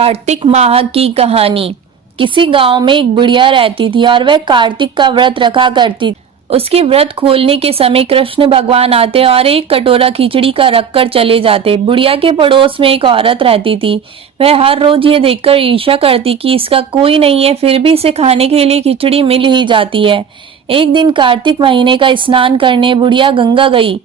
कार्तिक माह की कहानी। किसी गांव में एक बुढ़िया रहती थी और वह कार्तिक का व्रत रखा करती। उसके व्रत खोलने के समय कृष्ण भगवान आते और एक कटोरा खिचड़ी का रखकर चले जाते। बुढ़िया के पड़ोस में एक औरत रहती थी। वह हर रोज ये देखकर ईर्ष्या करती कि इसका कोई नहीं है, फिर भी इसे खाने के लिए खिचड़ी मिल ही जाती है। एक दिन कार्तिक महीने का स्नान करने बुढ़िया गंगा गई।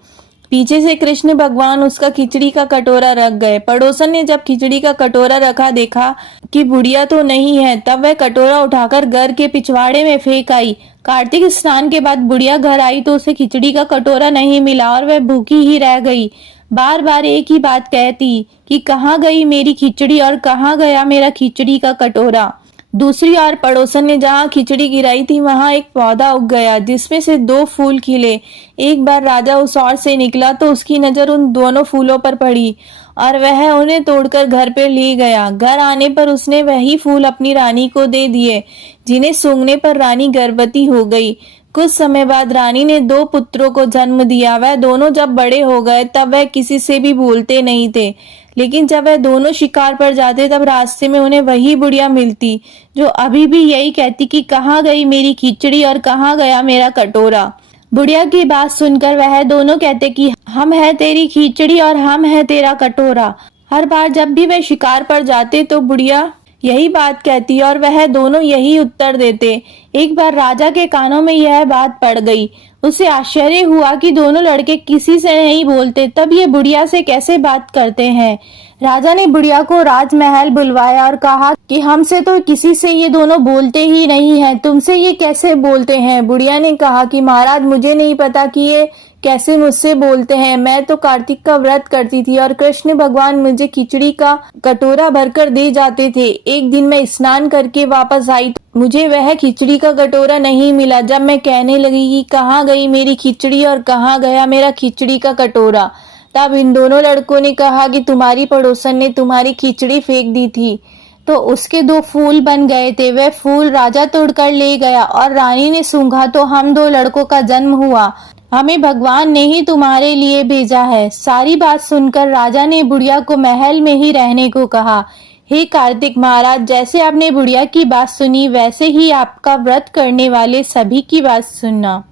पीछे से कृष्ण भगवान उसका खिचड़ी का कटोरा रख गए। पड़ोसन ने जब खिचड़ी का कटोरा रखा देखा कि बुढ़िया तो नहीं है, तब वह कटोरा उठाकर घर के पिछवाड़े में फेंक आई। कार्तिक स्नान के बाद बुढ़िया घर आई तो उसे खिचड़ी का कटोरा नहीं मिला और वह भूखी ही रह गई। बार बार एक ही बात कहती कि कहाँ गई मेरी खिचड़ी और कहाँ गया मेरा खिचड़ी का कटोरा। दूसरी ओर पड़ोसन ने जहाँ खिचड़ी गिराई थी वहां एक पौधा उग गया जिसमें से 2 फूल खिले। एक बार राजा उस ओर से निकला तो उसकी नजर उन दोनों फूलों पर पड़ी और वह उन्हें तोड़कर घर पर ले गया। घर आने पर उसने वही फूल अपनी रानी को दे दिए, जिन्हें सूंघने पर रानी गर्भवती हो गई। कुछ समय बाद रानी ने 2 पुत्रों को जन्म दिया। वह दोनों जब बड़े हो गए तब वह किसी से भी बोलते नहीं थे, लेकिन जब वह दोनों शिकार पर जाते तब रास्ते में उन्हें वही बुढ़िया मिलती जो अभी भी यही कहती कि कहाँ गई मेरी खिचड़ी और कहाँ गया मेरा कटोरा। बुढ़िया की बात सुनकर वह दोनों कहते कि हम है तेरी खिचड़ी और हम है तेरा कटोरा। हर बार जब भी वे शिकार पर जाते तो बुढ़िया यही बात कहती और वह दोनों यही उत्तर देते। एक बार राजा के कानों में यह बात पड़ गई। उसे आश्चर्य हुआ कि दोनों लड़के किसी से नहीं बोलते, तब ये बुढ़िया से कैसे बात करते हैं। राजा ने बुढ़िया को राजमहल बुलवाया और कहा कि हमसे तो किसी से ये दोनों बोलते ही नहीं हैं, तुमसे ये कैसे बोलते हैं। बुढ़िया ने कहा कि महाराज, मुझे नहीं पता कि ये कैसे मुझसे बोलते हैं। मैं तो कार्तिक का व्रत करती थी और कृष्ण भगवान मुझे खिचड़ी का कटोरा भरकर दे जाते थे। एक दिन मैं स्नान करके वापस आई तो मुझे वह खिचड़ी का कटोरा नहीं मिला। जब मैं कहने लगी कि कहाँ गई मेरी खिचड़ी और कहाँ गया मेरा खिचड़ी का कटोरा, तब इन दोनों लड़कों ने कहा कि तुम्हारी पड़ोसन ने तुम्हारी खिचड़ी फेंक दी थी तो उसके 2 फूल बन गए थे। वह फूल राजा तोड़कर ले गया और रानी ने सूंघा तो हम 2 लड़कों का जन्म हुआ। हमें भगवान ने ही तुम्हारे लिए भेजा है। सारी बात सुनकर राजा ने बुढ़िया को महल में ही रहने को कहा। हे कार्तिक महाराज, जैसे आपने बुढ़िया की बात सुनी वैसे ही आपका व्रत करने वाले सभी की बात सुनना।